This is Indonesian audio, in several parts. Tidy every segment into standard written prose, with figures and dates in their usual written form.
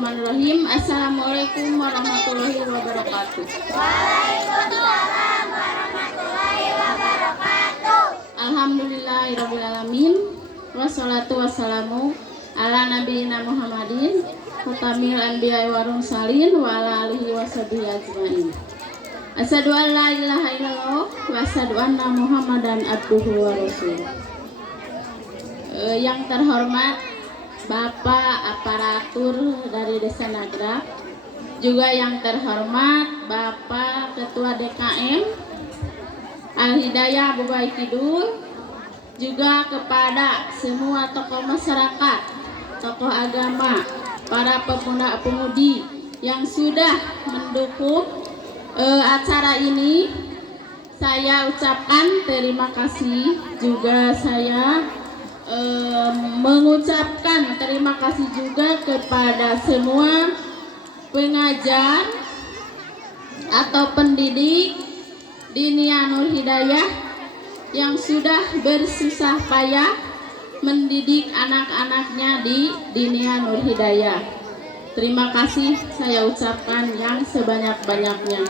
Bismillahirrahmanirrahim. Assalamualaikum warahmatullahi wabarakatuh. Waalaikumsalam warahmatullahi wabarakatuh. Alhamdulillahirabbil alamin. Wassalatu wassalamu ala nabiyina Muhammadin khatamil anbiya'i wal mursalin wa ala alihi washabihi ajmain. Asyhadu an la ilaha illallah wa asyhadu anna Muhammadan abduhu wa rasuluh. Yang terhormat Bapak aparatur dari Desa Nagrak, juga yang terhormat Bapak Ketua DKM Al-Hidayah Bubai Kidul, juga kepada semua tokoh masyarakat, tokoh agama, para pemuda-pemudi yang sudah mendukung acara ini, saya ucapkan terima kasih. Juga saya mengucapkan terima kasih juga kepada semua pengajar atau pendidik Dinia Nur Hidayah yang sudah bersusah payah mendidik anak-anaknya di Dinia Nur Hidayah. Terima kasih saya ucapkan yang sebanyak-banyaknya.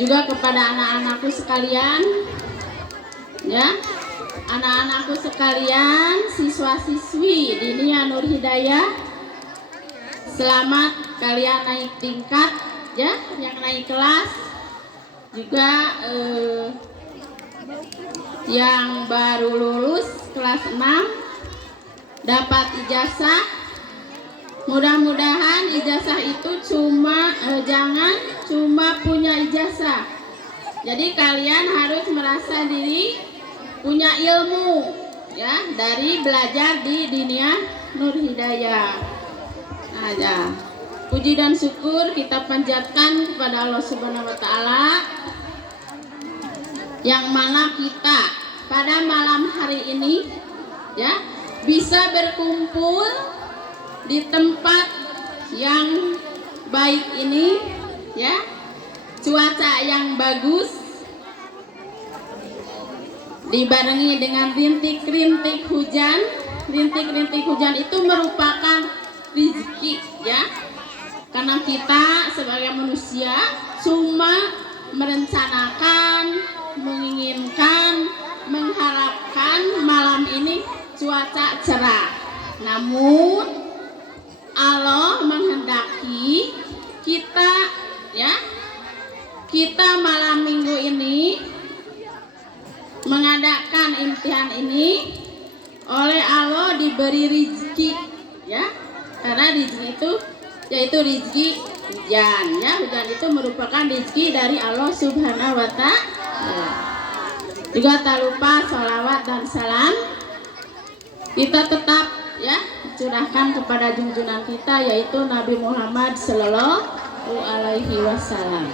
Juga kepada anak-anakku sekalian, ya, anak-anakku sekalian, siswa-siswi Dinia Nur Hidayah, selamat kalian naik tingkat, ya, yang naik kelas. Juga yang baru lulus kelas 6 dapat ijazah. Mudah-mudahan ijazah itu jangan cuma punya ijazah. Jadi kalian harus merasa diri punya ilmu, ya, dari belajar di Dinia Nur Hidayah. Nah, ya. Puji dan syukur kita panjatkan kepada Allah Subhanahu wa taala yang mana kita pada malam hari ini, ya, bisa berkumpul di tempat yang baik ini, ya, cuaca yang bagus, dibarengi dengan rintik-rintik hujan. Rintik-rintik hujan itu merupakan rezeki, ya, karena kita sebagai manusia cuma merencanakan, menginginkan, mengharapkan malam ini cuaca cerah. Namun Allah menghendaki kita, ya, kita malam minggu ini mengadakan imtihan ini oleh Allah diberi rezeki, ya, karena rezeki itu yaitu rezeki hujan, ya. Hujan itu merupakan rezeki dari Allah Subhanahu wa taala. Juga tak lupa sholawat dan salam kita tetap, ya, curahkan kepada junjungan kita yaitu Nabi Muhammad Sallallahu Alaihi Wasallam.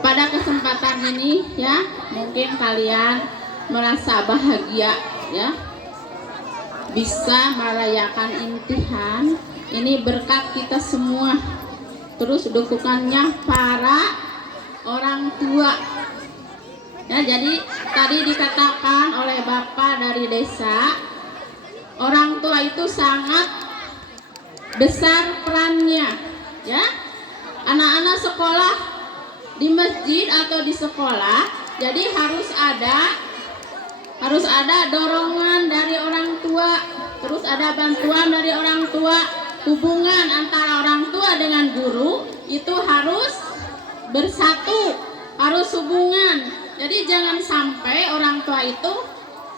Pada kesempatan ini, ya, mungkin kalian merasa bahagia, ya, bisa merayakan imtihan ini berkat kita semua. Terus dukungannya para orang tua. Ya, jadi tadi dikatakan oleh Bapak dari desa, orang tua itu sangat besar perannya, ya. Anak-anak sekolah di masjid atau di sekolah, jadi harus ada dorongan dari orang tua, terus ada bantuan dari orang tua. Hubungan antara orang tua dengan guru itu harus bersatu, harus hubungan. Jadi jangan sampai orang tua itu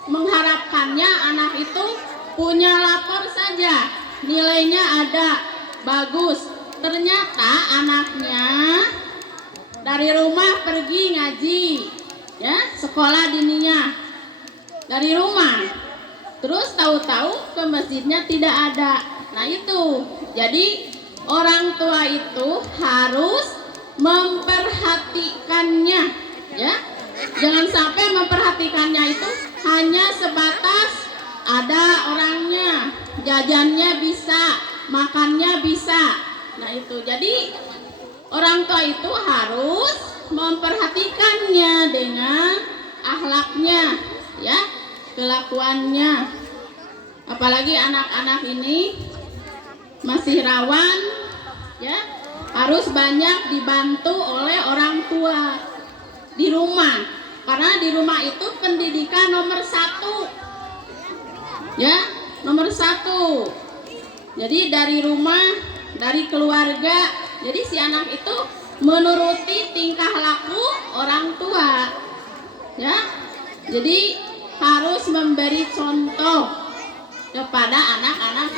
mengharapkannya anak itu punya lapor saja, nilainya ada, bagus. Ternyata anaknya dari rumah pergi ngaji, ya, sekolah diniyah dari rumah, terus tahu-tahu ke masjidnya tidak ada. Nah itu, jadi orang tua itu harus memperhatikannya, ya. Jangan sampai memperhatikannya itu hanya sebatas ada orangnya, jajannya bisa, makannya bisa. Nah itu, jadi orang tua itu harus memperhatikannya dengan akhlaknya, ya, kelakuannya. Apalagi anak-anak ini masih rawan, ya, harus banyak dibantu oleh orang tua di rumah, karena di rumah itu pendidikan nomor 1, ya, nomor 1. Jadi dari rumah, dari keluarga, jadi si anak itu menuruti tingkah laku orang tua, ya. Jadi harus memberi contoh kepada anak-anak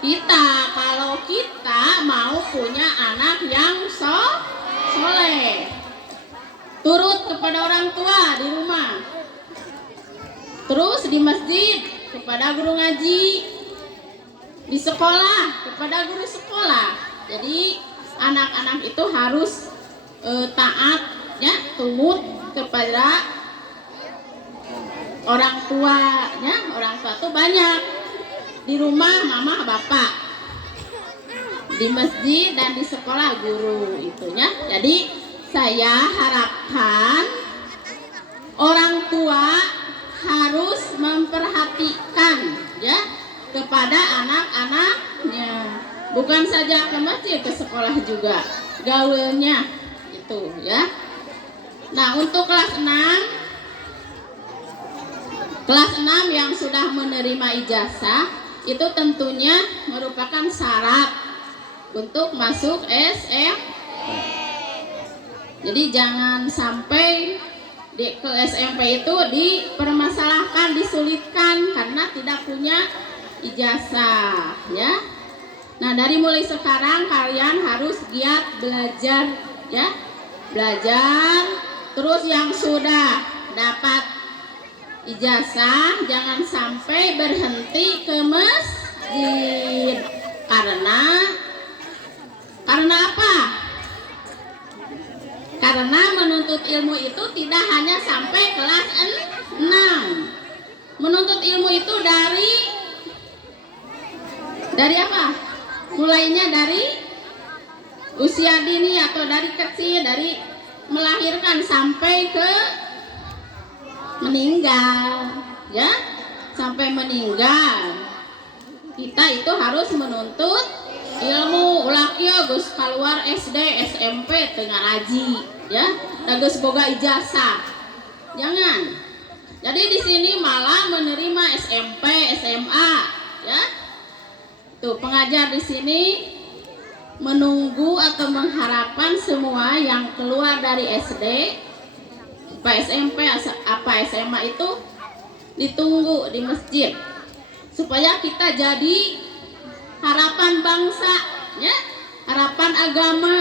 kita kalau kita mau punya anak yang soleh. Turut kepada orang tua di rumah, terus di masjid kepada guru ngaji, di sekolah kepada guru sekolah. Jadi anak-anak itu harus taat, ya, tunduk kepada orang tuanya. Orang tua tuh banyak, di rumah mama bapak, di masjid dan di sekolah guru itunya. Jadi saya harapkan orang tua harus memperhatikan, ya, kepada anak-anaknya, bukan saja ke masjid, ke sekolah juga gaulnya itu, ya. Nah, untuk kelas 6 yang sudah menerima ijazah itu tentunya merupakan syarat untuk masuk SMP. Jadi jangan sampai ke SMP itu dipermasalahkan, disulitkan karena tidak punya ijazah, ya. Nah, dari mulai sekarang kalian harus giat belajar, ya. Belajar, terus yang sudah dapat ijazah jangan sampai berhenti ke masjid. Karena apa? Karena menuntut ilmu itu tidak hanya sampai kelas 6. Menuntut ilmu itu dari apa? Mulainya dari usia dini atau dari kecil, dari melahirkan sampai ke meninggal, ya. Sampai meninggal kita itu harus menuntut ilmu. Ulah kieu geus keluar SD, SMP teu ngaraji, ya. Da geus boga ijazah. Jangan. Jadi di sini malah menerima SMP, SMA, ya. Tuh pengajar di sini menunggu atau mengharapkan semua yang keluar dari SD, apa SMP, apa SMA itu ditunggu di masjid supaya kita jadi harapan bangsa, ya, harapan agama.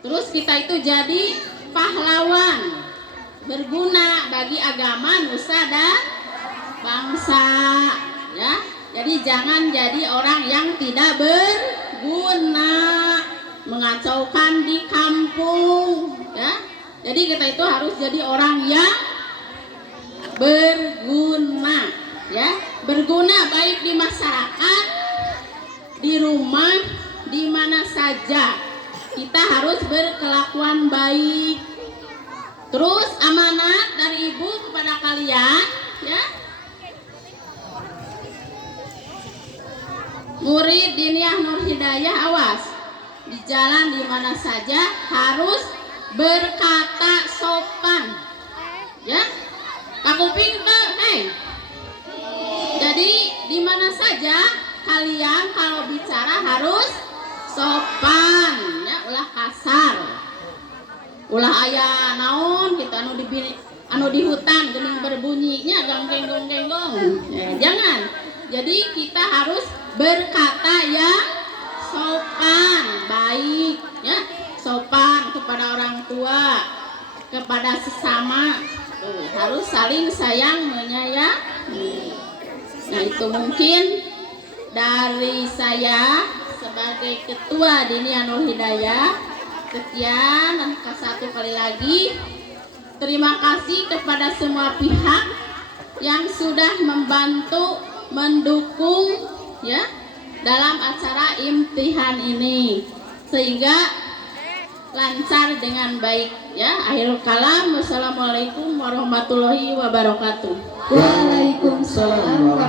Terus kita itu jadi pahlawan, berguna bagi agama, nusa dan bangsa, ya. Jadi jangan jadi orang yang tidak berguna, mengacaukan di kampung, ya. Jadi kita itu harus jadi orang yang berguna, ya. Berguna baik di masyarakat, di rumah, di mana saja. Kita harus berkelakuan baik. Terus amanat dari ibu kepada kalian, ya. Murid Diniyah Nur Hidayah, awas di jalan di mana saja harus berkata sopan, ya. Kakuping teh, hey. Jadi di mana saja kalian kalau bicara harus sopan, ya, ulah kasar, ulah aya naon kita anu di hutan geuning berbunyinya ganggenggong, ya, jangan. Jadi kita harus berkata yang sopan, baik, ya, sopan kepada orang tua, kepada sesama. Tuh, harus saling sayang menyayangi. Nah, itu mungkin dari saya sebagai Ketua Diniyah Nur Hidayah. Sekian, dan satu kali lagi terima kasih kepada semua pihak yang sudah membantu, mendukung, ya, dalam acara imtihan ini sehingga lancar dengan baik, ya. Akhirul kalam, wassalamualaikum warahmatullahi wabarakatuh. Waalaikumsalam.